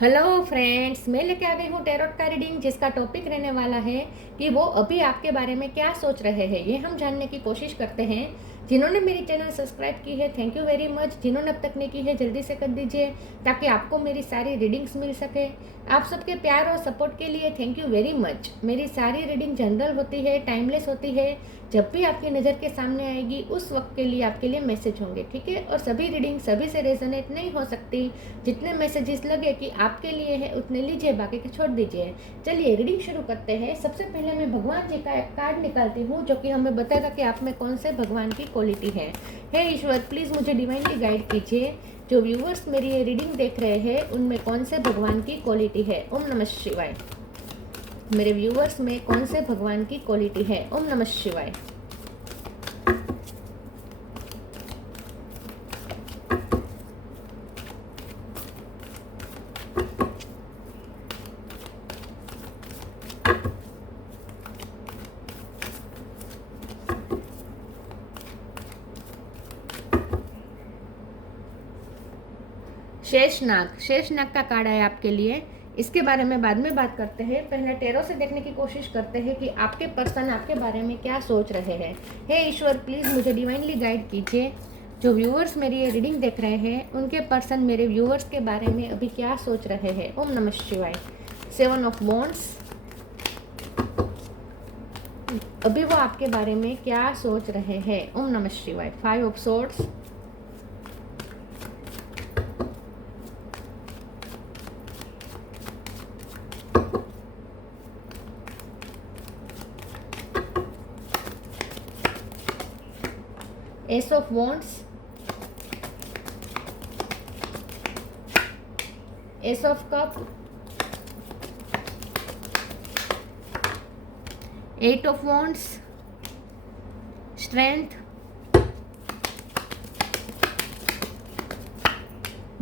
Hello friends, मैं लेके आ गई हूँ टैरोट का रीडिंग, जिसका टॉपिक रहने वाला है कि वो अभी आपके बारे में क्या सोच रहे हैं। ये हम जानने की कोशिश करते हैं। जिन्होंने मेरी चैनल सब्सक्राइब की है, थैंक यू वेरी मच। जिन्होंने अब तक नहीं की है, जल्दी से कर दीजिए ताकि आपको मेरी सारी रीडिंग्स मिल सके। आप सबके प्यार और सपोर्ट के लिए थैंक यू वेरी मच। मेरी सारी रीडिंग जनरल होती है, टाइमलेस होती है। जब भी आपकी नज़र के सामने आएगी उस वक्त के लिए आपके लिए मैसेज होंगे, ठीक है। और सभी रीडिंग सभी से रेजोनेट नहीं हो सकती। जितने मैसेजेस लगे कि आपके लिए है उतने लीजिए, बाकी के छोड़ दीजिए। चलिए रीडिंग शुरू करते हैं। सबसे पहले मैं भगवान जी का एक कार्ड निकालती हूँ जो कि हमें बताएगा कि आप में कौन से भगवान की क्वालिटी है। हे ईश्वर, प्लीज़ मुझे डिवाइनली गाइड कीजिए। जो व्यूवर्स मेरी ये रीडिंग देख रहे हैं उनमें कौन से भगवान की क्वालिटी है। ओम नमः शिवाय। मेरे व्यूवर्स में कौन से भगवान की क्वालिटी है। ओम नमः शिवाय। शेषनाग का कार्ड है आपके लिए। इसके बारे में बाद में बात करते हैं। पहले टैरो से देखने की कोशिश करते हैं कि आपके पर्सन आपके बारे में क्या सोच रहे हैं। हे ईश्वर, प्लीज़ मुझे डिवाइनली गाइड कीजिए। जो व्यूअर्स मेरी ये रीडिंग देख रहे हैं उनके पर्सन मेरे व्यूअर्स के बारे में अभी क्या सोच रहे हैं। ओम नमः शिवाय। 7 ऑफ वॉन्ड्स। अभी वो आपके बारे में क्या सोच रहे हैं। ओम नमः शिवाय। 5 of swords. S of wands. S of cup. 8 of wands. Strength.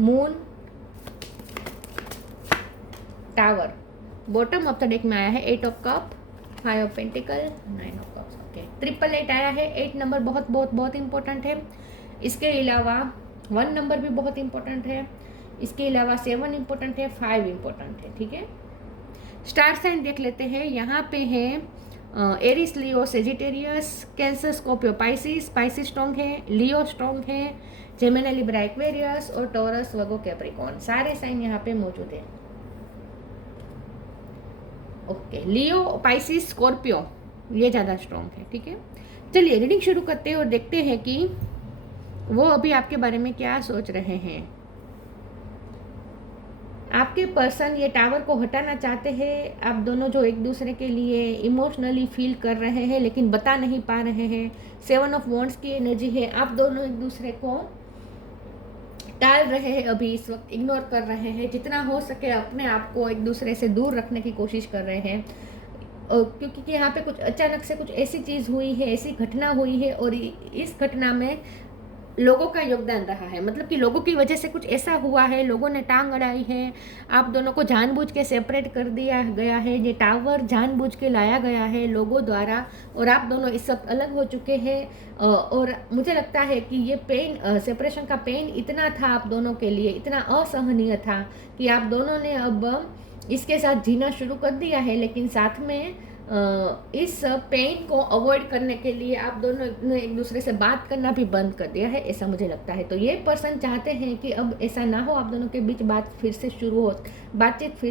Moon. Tower. Bottom of the deck में आया है 8 of cup, 5 of pentacle, 9 of cups. Okay, 888 आया है। 8 नंबर बहुत बहुत बहुत इंपॉर्टेंट है। इसके अलावा 1 नंबर भी बहुत इंपॉर्टेंट है। इसके अलावा 7 इंपॉर्टेंट है, 5 इंपॉर्टेंट है, ठीक है। स्टार साइन देख लेते हैं। यहाँ पे है Aries, Leo, Sagittarius, Cancer, Scorpio, Pisces. Pisces strong है, लियो स्ट्रॉन्ग है, जेमिनी, लिब्रा, एक्वेरियस और टॉरस, वर्गो, कैप्रिकॉर्न। सारे साइन यहाँ पे मौजूद है। ओके, लियो, पाइसिस, स्कॉर्पियो ये ज़्यादा स्ट्रॉन्ग है, ठीक है। चलिए रीडिंग शुरू करते हैं और देखते हैं कि वो अभी आपके बारे में क्या सोच रहे हैं। आपके पर्सन ये टावर को हटाना चाहते हैं। आप दोनों जो एक दूसरे के लिए इमोशनली फील कर रहे हैं लेकिन बता नहीं पा रहे हैं। 7 ऑफ वॉन्ड्स की एनर्जी है। आप दोनों एक दूसरे को टाल रहे हैं, अभी इस वक्त इग्नोर कर रहे हैं। जितना हो सके अपने आप को एक दूसरे से दूर रखने की कोशिश कर रहे हैं, क्योंकि यहाँ पे कुछ अचानक से कुछ ऐसी चीज़ हुई है, ऐसी घटना हुई है और इस घटना में लोगों का योगदान रहा है। मतलब कि लोगों की वजह से कुछ ऐसा हुआ है, लोगों ने टांग अड़ाई है, आप दोनों को जानबूझ के सेपरेट कर दिया गया है। ये टावर जानबूझ के लाया गया है लोगों द्वारा और आप दोनों इस वक्त अलग हो चुके हैं। और मुझे लगता है कि ये पेन, सेपरेशन का पेन इतना था आप दोनों के लिए, इतना असहनीय था कि आप दोनों ने अब इसके साथ जीना शुरू कर दिया है। लेकिन साथ में इस पेन को अवॉइड करने के लिए आप दोनों ने एक दूसरे से बात करना भी बंद कर दिया है, ऐसा मुझे लगता है। तो ये पर्सन चाहते हैं कि अब ऐसा ना हो, आप दोनों के बीच बातचीत फिर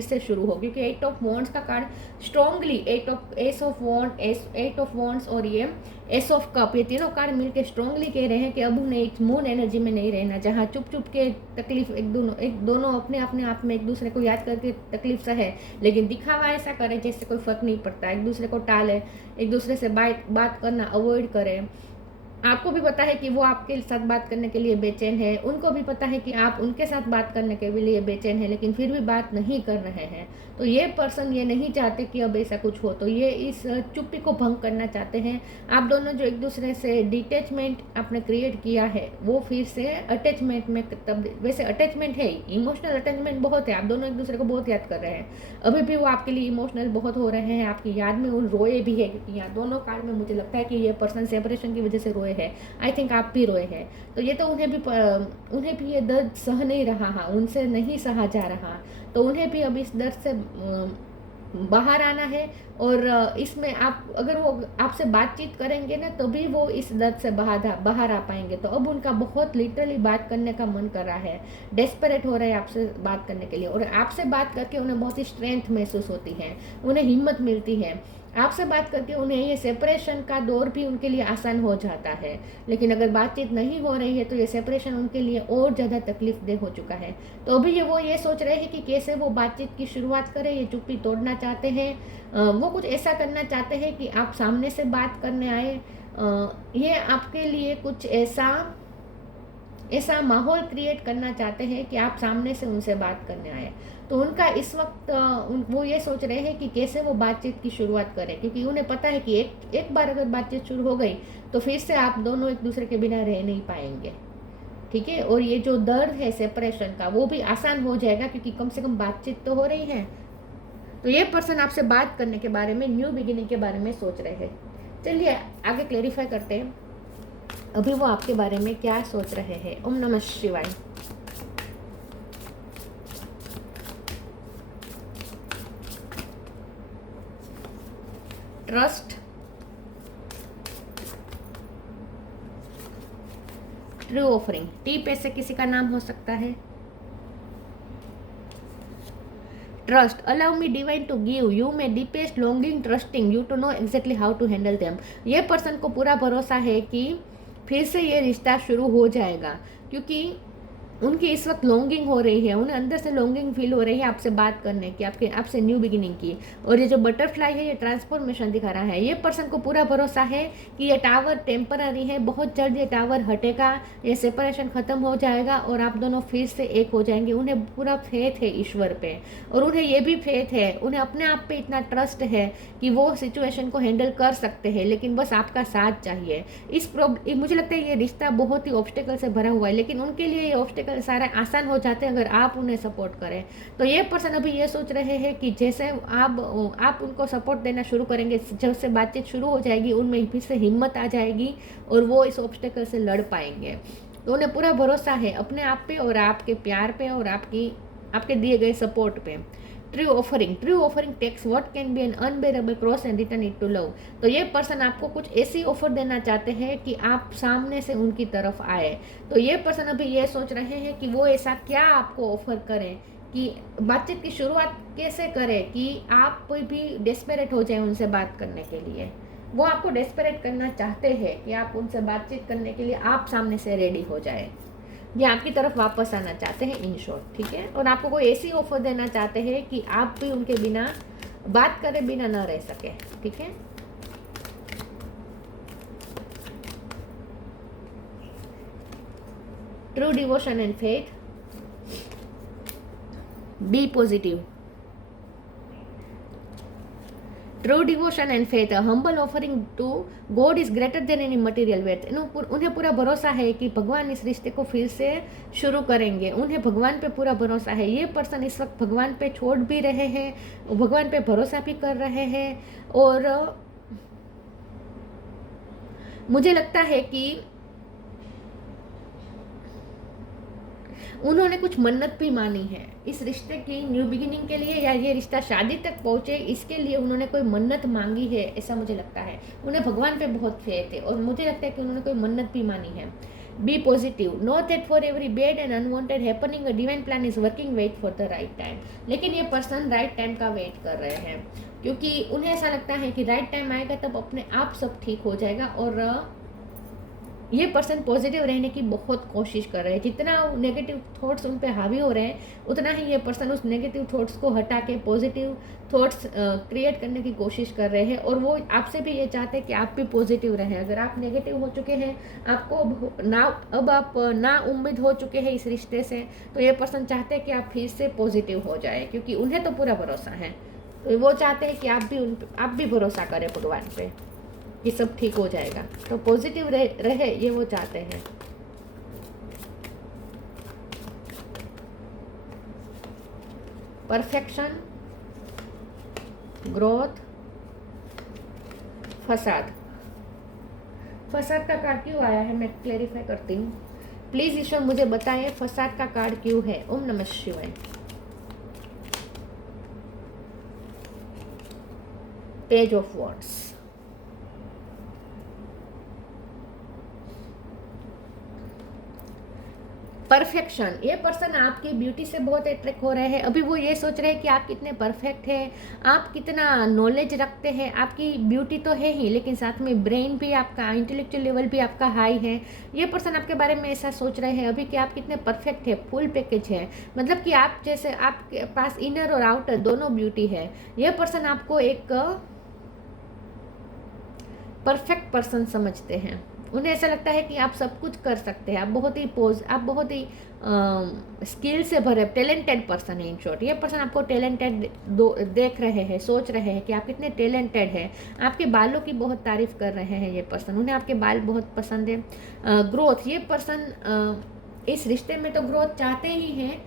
से शुरू हो, क्योंकि 8 ऑफ वॉन्ड्स का card strongly S of wands और ये एस ऑफ कप, ये तीनों कार्ड मिलकर स्ट्रॉन्गली कह रहे हैं कि अब उन्हें एक मून एनर्जी में नहीं रहना, जहाँ चुप चुप के तकलीफ एक दोनों अपने अपने आप में एक दूसरे को याद करके तकलीफ सहे, लेकिन दिखावा ऐसा करे जैसे कोई फर्क नहीं पड़ता। एक दूसरे को टाले, एक दूसरे से बात करना अवॉइड करे। आपको भी पता है कि वो आपके साथ बात करने के लिए बेचैन है, उनको भी पता है कि आप उनके साथ बात करने के लिए बेचैन है, लेकिन फिर भी बात नहीं कर रहे हैं। तो ये पर्सन ये नहीं चाहते कि अब ऐसा कुछ हो, तो ये इस चुप्पी को भंग करना चाहते हैं। आप दोनों जो एक दूसरे से डिटैचमेंट आपने क्रिएट किया है वो फिर से अटैचमेंट में, तब वैसे अटैचमेंट है, इमोशनल अटैचमेंट बहुत है, आप दोनों एक दूसरे को बहुत याद कर रहे हैं। अभी भी वो आपके लिए इमोशनल बहुत हो रहे हैं, आपकी याद में वो रोए भी है, क्योंकि यहाँ दोनों कार्ड में मुझे लगता है कि ये पर्सन सेपरेशन की वजह से रोए है। आई थिंक आप भी रोए हैं। तो ये तो उन्हें भी ये दर्द सह नहीं रहा, उनसे नहीं सहा जा रहा। तो उन्हें भी अब इस दर्द से बाहर आना है। और इसमें आप अगर वो आपसे बातचीत करेंगे ना तभी वो इस दर्द से बाहर आ पाएंगे। तो अब उनका बहुत लिटरली बात करने का मन कर रहा है, डेस्परेट हो रहे हैं आपसे बात करने के लिए, और आपसे बात करके उन्हें बहुत ही स्ट्रेंथ महसूस होती है, उन्हें हिम्मत मिलती है। आपसे बात करके उन्हें ये सेपरेशन का दौर भी उनके लिए आसान हो जाता है। लेकिन अगर बातचीत नहीं हो रही है तो ये सेपरेशन उनके लिए और ज़्यादा तकलीफ दे हो चुका है। तो अभी वो ये सोच रहे हैं कि कैसे वो बातचीत की शुरुआत करें। ये चुप्पी तोड़ना चाहते हैं, वो कुछ ऐसा करना चाहते हैं कि आप सामने से बात करने आए। ये आपके लिए कुछ ऐसा माहौल क्रिएट करना चाहते हैं कि आप सामने से उनसे बात करने आए। तो उनका इस वक्त वो ये सोच रहे हैं कि कैसे वो बातचीत की शुरुआत करें, क्योंकि उन्हें पता है कि एक बार अगर बातचीत शुरू हो गई तो फिर से आप दोनों एक दूसरे के बिना रह नहीं पाएंगे। ठीक है, और ये जो दर्द है सेपरेशन का वो भी आसान हो जाएगा, क्योंकि कम से कम बातचीत तो हो रही है। तो ये पर्सन आपसे बात करने के बारे में, न्यू बिगिनिंग के बारे में सोच रहे हैं। चलिए आगे क्लेरिफाई करते हैं अभी वो आपके बारे में क्या सोच रहे हैं। ओम नमः शिवाय। ट्रस्ट, ट्रू ऑफरिंग, टी पे से किसी का नाम हो सकता है। Trust, allow me divine to give you my deepest longing trusting you to know exactly how to handle them. ये पर्सन को पूरा भरोसा है कि फिर से ये रिश्ता शुरू हो जाएगा, क्योंकि उनकी इस वक्त लॉन्गिंग हो रही है, उन्हें अंदर से लॉन्गिंग फील हो रही है आपसे बात करने की, आपसे न्यू बिगिनिंग की। और ये जो बटरफ्लाई है ये ट्रांसफॉर्मेशन दिखा रहा है। ये पर्सन को पूरा भरोसा है कि ये टावर टेम्पररी है, बहुत जल्द ये टावर हटेगा, ये सेपरेशन ख़त्म हो जाएगा और आप दोनों फिर से एक हो जाएंगे। उन्हें पूरा फेथ है ईश्वर पे, और उन्हें ये भी फेथ है, उन्हें अपने आप पे इतना ट्रस्ट है कि वो सिचुएशन को हैंडल कर सकते हैं, लेकिन बस आपका साथ चाहिए। मुझे लगता है ये रिश्ता बहुत ही ऑब्स्टेकल से भरा हुआ है, लेकिन उनके लिए ये ऑब्स्टेकल सारे आसान हो जाते हैं अगर आप उन्हें सपोर्ट करें। तो ये पर्सन अभी ये सोच रहे हैं कि जैसे आप उनको सपोर्ट देना शुरू करेंगे, जब से बातचीत शुरू हो जाएगी उनमें फिर से हिम्मत आ जाएगी और वो इस ऑब्स्टेकल से लड़ पाएंगे। तो उन्हें पूरा भरोसा है अपने आप पे और आपके प्यार पे और आपके दिए गए सपोर्ट पे। True offering takes what can be an unbearable cross and return it to love. तो ये पर्सन आपको कुछ ऐसी ऑफर देना चाहते हैं कि आप सामने से उनकी तरफ आए। तो ये पर्सन अभी ये सोच रहे हैं कि वो ऐसा क्या आपको ऑफर करें, कि बातचीत की शुरुआत कैसे करें कि आप भी डेस्परेट हो जाए उनसे बात करने के लिए। वो आपको डेस्परेट करना चाहते हैं कि आप उनसे बातचीत करने के लिए आप सामने से रेडी हो जाए, ये आपकी तरफ वापस आना चाहते हैं इन शॉर्ट। ठीक है, और आपको कोई ऐसी ऑफर देना चाहते हैं कि आप भी उनके बिना बात करे बिना ना रह सके। ठीक है, true devotion and faith, be positive. True devotion and faith, humble offering to God is greater than any material wealth. उन्हें पूरा भरोसा है कि भगवान इस रिश्ते को फिर से शुरू करेंगे, उन्हें भगवान पे पूरा भरोसा है। ये पर्सन इस वक्त भगवान पे छोड़ भी रहे हैं, भगवान पे भरोसा भी कर रहे हैं, और मुझे लगता है कि उन्होंने कुछ मन्नत भी मानी है इस रिश्ते की न्यू बिगिनिंग के लिए, या ये रिश्ता शादी तक पहुंचे इसके लिए उन्होंने कोई मन्नत मांगी है, ऐसा मुझे लगता है। उन्हें भगवान पे बहुत फेथ है और मुझे लगता है कि उन्होंने कोई मन्नत भी मानी है। Be positive, know that for every bad and unwanted happening a divine plan is working, wait for the right time. लेकिन ये पर्सन राइट टाइम का वेट कर रहे हैं, क्योंकि उन्हें ऐसा लगता है कि राइट टाइम आएगा तब अपने आप सब ठीक हो जाएगा। और ये पर्सन पॉजिटिव रहने की बहुत कोशिश कर रहे हैं। जितना नेगेटिव थॉट्स उन पे हावी हो रहे हैं उतना ही ये पर्सन उस नेगेटिव थॉट्स को हटा के पॉजिटिव थॉट्स क्रिएट करने की कोशिश कर रहे हैं। और वो आपसे भी ये चाहते हैं कि आप भी पॉजिटिव रहें। अगर आप नेगेटिव हो चुके हैं, आपको अब आप ना उम्मीद हो चुके हैं इस रिश्ते से, तो ये पर्सन चाहते हैं कि आप फिर से पॉजिटिव हो जाए, क्योंकि उन्हें तो पूरा भरोसा है। तो वो चाहते हैं कि आप भी भरोसा करें भगवान पे कि सब ठीक हो जाएगा। तो पॉजिटिव रहे ये वो चाहते हैं। परफेक्शन, ग्रोथ, फसाद। फसाद का कार्ड क्यों आया है मैं क्लेरिफाई करती हूँ। प्लीज ईश्वर मुझे बताएं फसाद का कार्ड क्यों है। ओम नमः शिवाय। Page of wands. परफेक्शन, ये पर्सन आपकी ब्यूटी से बहुत अट्रैक्ट हो रहे हैं। अभी वो ये सोच रहे हैं कि आप कितने परफेक्ट हैं, आप कितना नॉलेज रखते हैं। आपकी ब्यूटी तो है ही, लेकिन साथ में ब्रेन भी आपका, इंटेलेक्चुअल लेवल भी आपका हाई है। ये पर्सन आपके बारे में ऐसा सोच रहे हैं अभी कि आप कितने परफेक्ट है, फुल पैकेज है। मतलब कि आप जैसे, आपके पास इनर और आउटर दोनों ब्यूटी है। ये पर्सन आपको एक परफेक्ट पर्सन समझते हैं। उन्हें ऐसा लगता है कि आप सब कुछ कर सकते हैं, आप बहुत ही स्किल से भरे टैलेंटेड पर्सन है। इन शॉर्ट, ये पर्सन आपको टैलेंटेड देख रहे हैं, सोच रहे हैं कि आप कितने टैलेंटेड हैं। आपके बालों की बहुत तारीफ कर रहे हैं ये पर्सन, उन्हें आपके बाल बहुत पसंद है। ग्रोथ, ये पर्सन इस रिश्ते में तो ग्रोथ चाहते ही हैं।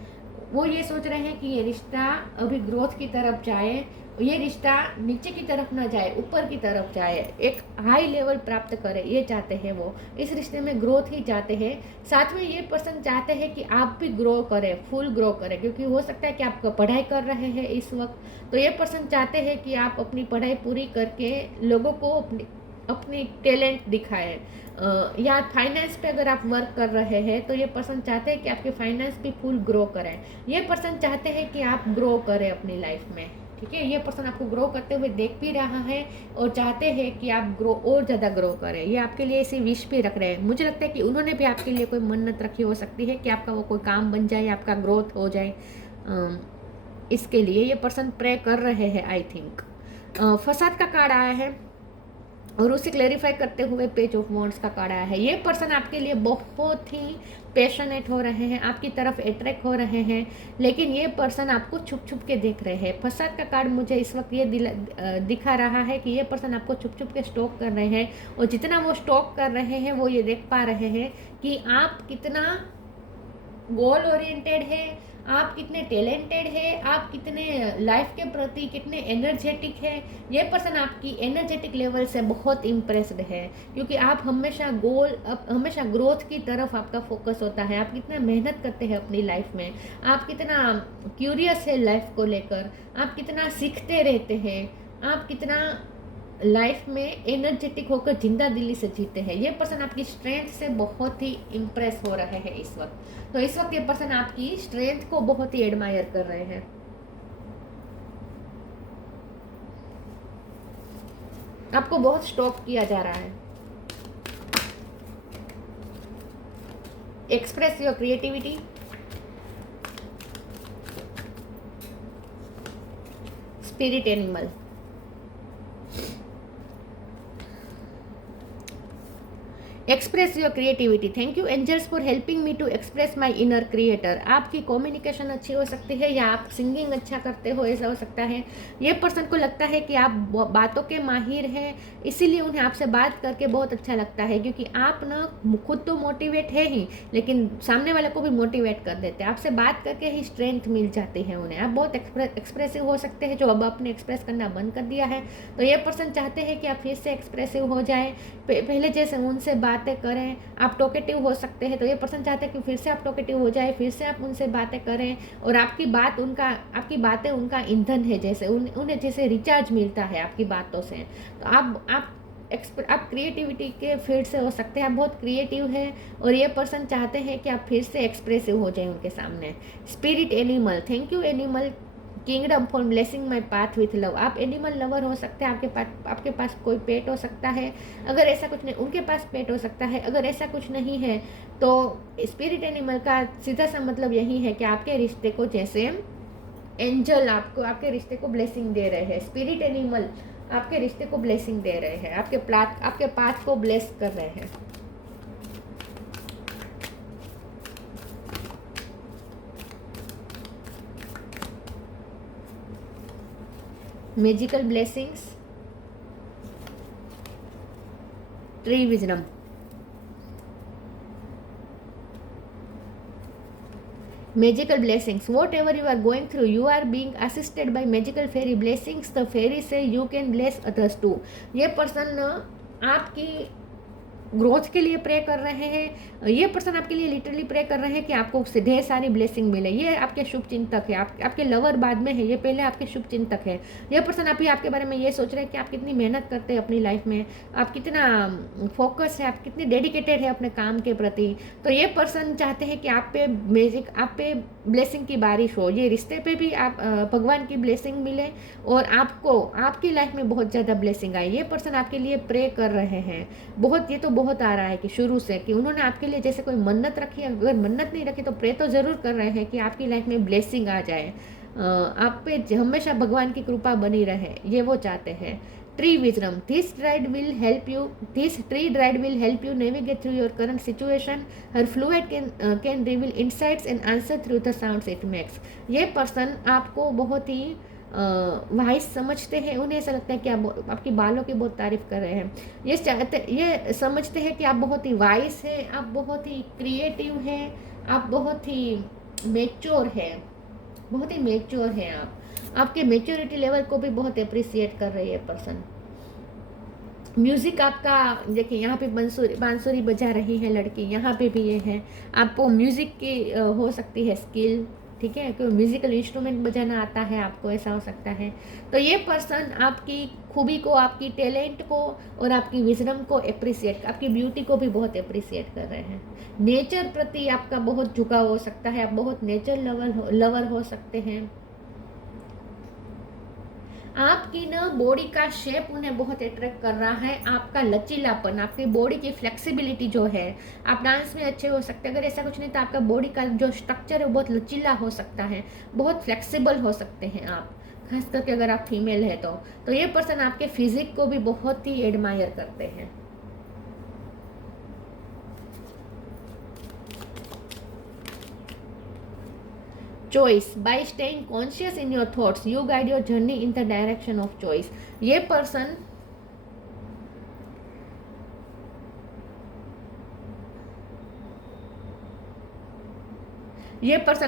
वो ये सोच रहे हैं कि ये रिश्ता अभी ग्रोथ की तरफ जाए, ये रिश्ता नीचे की तरफ ना जाए, ऊपर की तरफ जाए, एक हाई लेवल प्राप्त करे, ये चाहते हैं। वो इस रिश्ते में ग्रोथ ही चाहते हैं। साथ में ये पर्सन चाहते हैं कि आप भी ग्रो करें, फुल ग्रो करें, क्योंकि हो सकता है कि आप पढ़ाई कर रहे हैं इस वक्त, तो ये पर्सन चाहते हैं कि आप अपनी पढ़ाई पूरी करके लोगों को अपनी टैलेंट दिखाएं। या फाइनेंस पे अगर आप वर्क कर रहे हैं तो ये पर्सन चाहते हैं कि आपके फाइनेंस भी फुल ग्रो करें। ये पर्सन चाहते हैं कि आप ग्रो करें अपनी लाइफ में, ठीक है। ये पर्सन आपको ग्रो करते हुए देख भी रहा है और चाहते हैं कि आप ग्रो और ज़्यादा ग्रो करें। ये आपके लिए ऐसी विश भी रख रहे हैं। मुझे लगता है कि उन्होंने भी आपके लिए कोई मन्नत रखी हो सकती है कि आपका वो कोई काम बन जाए, आपका ग्रोथ हो जाए। इसके लिए ये पर्सन प्रे कर रहे हैं, आई थिंक। फसाद का कार्ड आया है और उसे क्लेरिफाई करते हुए पेज ऑफ वॉन्ड्स का कार्ड आया है। ये पर्सन आपके लिए बहुत ही पैशनेट हो रहे हैं, आपकी तरफ अट्रैक्ट हो रहे हैं, लेकिन ये पर्सन आपको छुप छुप के देख रहे हैं। फसाद का कार्ड मुझे इस वक्त ये दिखा रहा है कि ये पर्सन आपको छुप छुप के स्टॉक कर रहे हैं, और जितना वो स्टॉक कर रहे हैं वो ये देख पा रहे हैं कि आप कितना गोल ओरिएंटेड है, आप कितने टैलेंटेड है, आप कितने लाइफ के प्रति कितने एनर्जेटिक है। ये पर्सन आपकी एनर्जेटिक लेवल से बहुत इम्प्रेस्ड है, क्योंकि आप हमेशा ग्रोथ की तरफ आपका फोकस होता है। आप कितना मेहनत करते हैं अपनी लाइफ में, आप कितना क्यूरियस है लाइफ को लेकर, आप कितना सीखते रहते हैं, आप कितना लाइफ में एनर्जेटिक होकर जिंदा दिली से जीते हैं। ये पर्सन आपकी स्ट्रेंथ से बहुत ही इम्प्रेस हो रहे हैं इस वक्त। तो इस वक्त ये पर्सन आपकी स्ट्रेंथ को बहुत ही एडमायर कर रहे हैं। आपको बहुत स्टॉक किया जा रहा है। Express your creativity, spirit animal. Express your creativity, thank you angels for helping me to express my inner creator. आपकी कम्युनिकेशन अच्छी हो सकती है, या आप सिंगिंग अच्छा करते हो, ऐसा हो सकता है। ये पर्सन को लगता है कि आप बातों के माहिर हैं, इसीलिए उन्हें आपसे बात करके बहुत अच्छा लगता है, क्योंकि आप ना खुद तो मोटिवेट है ही, लेकिन सामने वाले को भी मोटिवेट कर देते हैं। आपसे बात करके ही स्ट्रेंथ मिल जाती है उन्हें। आप बहुत एक्सप्रेसिव हो सकते हैं, जो अब आपने एक्सप्रेस करना बंद कर दिया है। तो ये पर्सन चाहते हैं कि आप फिर से एक्सप्रेसिव हो जाए, पहले जैसे उनसे बातें करें। आप टॉकेटिव हो सकते हैं, तो ये पर्सन चाहते हैं कि फिर से आप टॉकेटिव हो जाए, फिर से आप उनसे बातें करें, और आपकी बातें उनका ईंधन है, जैसे उन्हें जैसे रिचार्ज मिलता है आपकी बातों से। तो आप क्रिएटिविटी के फील्ड से हो सकते हैं, आप बहुत क्रिएटिव हैं, और ये पर्सन चाहते हैं कि आप फिर से एक्सप्रेसिव हो जाए उनके सामने। Spirit animal, thank you animal kingdom for blessing my path with love. आप एनिमल लवर हो सकते हैं, आपके पास कोई पेट हो सकता है। अगर ऐसा कुछ नहीं, उनके पास पेट हो सकता है। अगर ऐसा कुछ नहीं है तो स्पिरिट एनिमल का सीधा सा मतलब यही है कि आपके रिश्ते को, जैसे एंजल आपके रिश्ते को ब्लेसिंग दे रहे हैं, स्पिरिट एनिमल आपके रिश्ते को ब्लेसिंग दे रहे हैं, आपके पाथ को ब्लेस कर रहे हैं। Magical blessings, tree wisdom. Magical blessings, whatever you are going through, you are being assisted by magical fairy blessings. The fairy say you can bless others too. ये पर्सन आपकी growth के लिए pray कर रहे हैं। ये पर्सन आपके लिए लिटरली प्रे कर रहे हैं कि आपको उससे ढेर सारी ब्लेसिंग मिले। ये आपके शुभ चिंतक है, आपके लवर बाद में है, ये पहले आपके शुभ चिंतक है। ये पर्सन आप ही आपके बारे में ये सोच रहे हैं कि आप कितनी मेहनत करते हैं अपनी लाइफ में, आप कितना फोकस है, आप कितने डेडिकेटेड है अपने काम के प्रति। तो ये पर्सन चाहते हैं कि आप पे ब्लेसिंग की बारिश हो, ये रिश्ते पे भी आप भगवान की ब्लेसिंग मिले और आपको आपकी लाइफ में बहुत ज़्यादा ब्लेसिंग आए। ये पर्सन आपके लिए प्रे कर रहे हैं बहुत। ये तो बहुत आ रहा है कि शुरू से कि उन्होंने आपके लिए जैसे कोई मन्नत रखी है, अगर मन्नत नहीं रखी तो प्रे तो ज़रूर कर रहे हैं कि आपकी लाइफ में ब्लेसिंग आ जाए, आप पे हमेशा भगवान की कृपा बनी रहे, ये वो चाहते हैं। Tree wisdom. This tree guide will help you navigate through your current situation. Her fluid can reveal insights and answer through the sounds it makes. ये पर्सन आपको बहुत ही वाइस समझते हैं। उन्हें ऐसा लगता है कि आप आपकी बालों की बहुत तारीफ कर रहे हैं। ये समझते हैं कि आप बहुत ही वाइस हैं, आप बहुत ही क्रिएटिव हैं, आप बहुत ही मेच्योर हैं, बहुत ही मेच्योर हैं। आपके मेच्योरिटी लेवल को भी बहुत अप्रिसिएट कर रही है पर्सन। म्यूज़िक आपका देखिए, यहाँ पे बांसुरी बजा रही है लड़की, यहाँ पे भी ये है। आपको म्यूज़िक की हो सकती है स्किल, ठीक है, क्योंकि म्यूज़िकल इंस्ट्रूमेंट बजाना आता है आपको, ऐसा हो सकता है। तो ये पर्सन आपकी खूबी को, आपकी टैलेंट को और आपकी विजडम को अप्रिसिएट, आपकी ब्यूटी को भी बहुत अप्रिसिएट कर रहे हैं। नेचर प्रति आपका बहुत झुकाव हो सकता है, आप बहुत नेचर लवर हो सकते हैं। आपकी ना बॉडी का शेप उन्हें बहुत अट्रैक्ट कर रहा है, आपका लचीलापन, आपकी बॉडी की फ्लेक्सिबिलिटी जो है। आप डांस में अच्छे हो सकते हैं, अगर ऐसा कुछ नहीं तो आपका बॉडी का जो स्ट्रक्चर है वो बहुत लचीला हो सकता है, बहुत फ्लेक्सिबल हो सकते हैं आप, खास करके अगर आप फीमेल है तो ये पर्सन आपके फिजिक को भी बहुत ही एडमायर करते हैं। choice. By staying conscious in your thoughts, you guide your journey in the direction of choice. ये पर्सन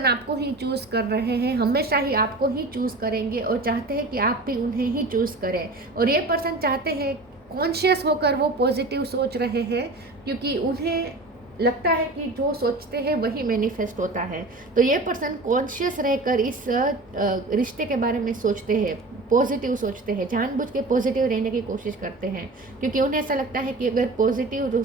आपको ही चूज़ कर रहे हैं, हमेशा ही आपको ही चूज़ करेंगे और चाहते हैं कि आप भी उन्हें ही चूज़ करें। और ये पर्सन चाहते हैं, कॉन्शियस होकर वो पॉजिटिव सोच रहे हैं, क्योंकि उन्हें लगता है कि जो सोचते हैं वही मैनिफेस्ट होता है। तो ये पर्सन कॉन्शियस रहकर इस रिश्ते के बारे में सोचते हैं, पॉजिटिव सोचते हैं, जानबूझ के पॉजिटिव रहने की कोशिश करते हैं, क्योंकि उन्हें ऐसा लगता है कि अगर पॉजिटिव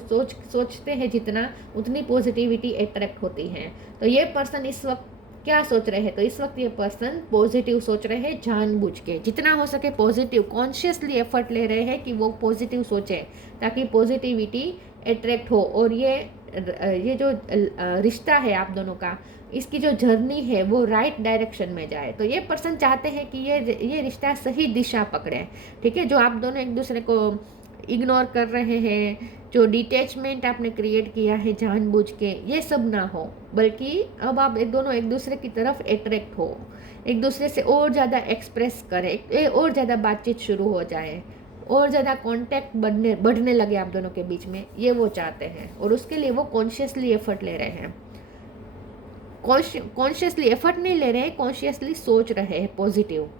सोचते हैं जितना, उतनी पॉजिटिविटी अट्रैक्ट होती है। तो ये पर्सन इस वक्त क्या सोच रहे हैं, तो इस वक्त ये पर्सन पॉजिटिव सोच रहे हैं, जानबूझ के जितना हो सके पॉजिटिव, कॉन्शियसली एफर्ट ले रहे हैं कि वो पॉजिटिव सोचें ताकि पॉजिटिविटी अट्रैक्ट हो। और ये जो रिश्ता है आप दोनों का, इसकी जो जर्नी है वो राइट डायरेक्शन में जाए। तो ये पर्सन चाहते हैं कि ये रिश्ता सही दिशा पकड़े, ठीक है। जो आप दोनों एक दूसरे को इग्नोर कर रहे हैं, जो डिटैचमेंट आपने क्रिएट किया है जानबूझ के, ये सब ना हो, बल्कि अब आप दोनों एक दूसरे की तरफ अट्रैक्ट हो, एक दूसरे से और ज़्यादा एक्सप्रेस करें, और ज़्यादा बातचीत शुरू हो जाए, और ज़्यादा कांटेक्ट बढ़ने लगे आप दोनों के बीच में, ये वो चाहते हैं। और उसके लिए वो कॉन्शियसली एफर्ट ले रहे हैं। कॉन्शियसली एफर्ट नहीं ले रहे हैं, कॉन्शियसली सोच रहे हैं पॉजिटिव।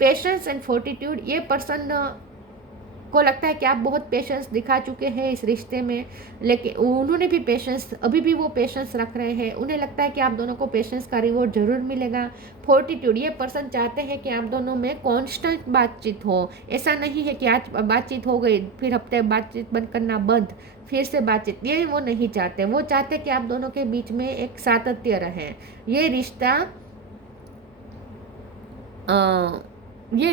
पेशेंस एंड फोर्टिट्यूड, ये पर्सन को लगता है कि आप बहुत पेशेंस दिखा चुके हैं इस रिश्ते में, लेकिन उन्होंने भी पेशेंस, अभी भी वो पेशेंस रख रहे हैं। उन्हें लगता है कि आप दोनों को पेशेंस का रिवॉर्ड जरूर मिलेगा। फोर्टिट्यूड, ये पर्सन चाहते हैं कि आप दोनों में कांस्टेंट बातचीत हो। ऐसा नहीं है कि आज बातचीत हो गई फिर हफ्ते बातचीत बंद करना बंद, फिर से बातचीत, ये वो नहीं चाहते। वो चाहते कि आप दोनों के बीच में एक सातत्य रहे। ये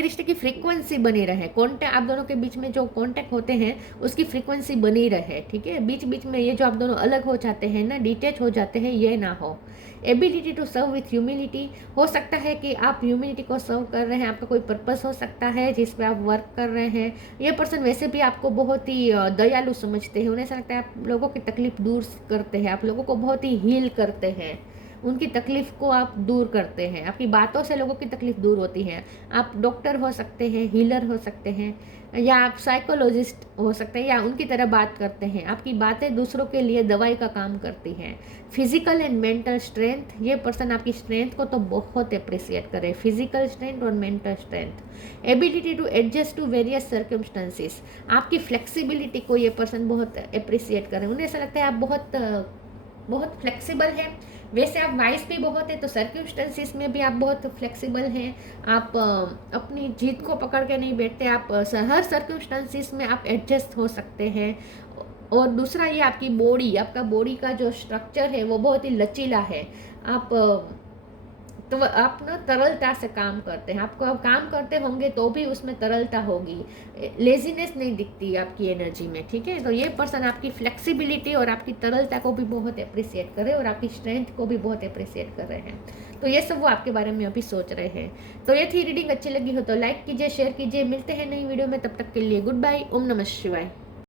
रिश्ते की फ्रीक्वेंसी बनी रहे, कॉन्टैक्ट आप दोनों के बीच में जो कॉन्टैक्ट होते हैं उसकी फ्रीक्वेंसी बनी रहे, ठीक है। बीच बीच में ये जो आप दोनों अलग हो जाते हैं ना, डिटैच हो जाते हैं, ये ना हो। Ability to serve with humility, हो सकता है कि आप ह्यूमिलिटी को सर्व कर रहे हैं, आपका कोई पर्पस हो सकता है जिस पे आप वर्क कर रहे हैं। ये पर्सन वैसे भी आपको बहुत ही दयालु समझते हैं, उन्हें ऐसा लगता है आप लोगों की तकलीफ दूर करते हैं, आप लोगों को बहुत ही हील करते हैं, उनकी तकलीफ़ को आप दूर करते हैं, आपकी बातों से लोगों की तकलीफ़ दूर होती है। आप डॉक्टर हो सकते हैं, हीलर हो सकते हैं, या आप साइकोलॉजिस्ट हो सकते हैं, या उनकी तरह बात करते हैं। आपकी बातें दूसरों के लिए दवाई का काम करती हैं। फिजिकल एंड मेंटल स्ट्रेंथ, ये पर्सन आपकी स्ट्रेंथ को तो बहुत अप्रिसिएट करे, फिजिकल स्ट्रेंथ और mental strength. Ability to adjust to various circumstances, आपकी फ्लेक्सिबिलिटी को ये पर्सन बहुत अप्रिसिएट करें। उन्हें ऐसा लगता है आप बहुत फ्लेक्सिबल हैं। वैसे आप वाइस भी बहुत है, तो सर्कमस्टेंसेस में भी आप बहुत फ्लेक्सिबल हैं। आप अपनी जीत को पकड़ के नहीं बैठते, आप हर सर्कमस्टेंसेस में आप एडजस्ट हो सकते हैं। और दूसरा ये आपकी बॉडी, आपका बॉडी का जो स्ट्रक्चर है वो बहुत ही लचीला है। आप तो आप ना तरलता से काम करते हैं, आपको आप काम करते होंगे तो भी उसमें तरलता होगी, लेजीनेस नहीं दिखती आपकी एनर्जी में, ठीक है। तो ये पर्सन आपकी फ्लेक्सिबिलिटी और आपकी तरलता को भी बहुत अप्रिसिएट कर रहे हैं और आपकी स्ट्रेंथ को भी बहुत अप्रिसिएट कर रहे हैं। तो ये सब वो आपके बारे में अभी सोच रहे हैं। तो ये थी रीडिंग, अच्छी लगी हो तो लाइक कीजिए, शेयर कीजिए। मिलते हैं नई वीडियो में, तब तक के लिए गुड बाय। ओम नमः शिवाय।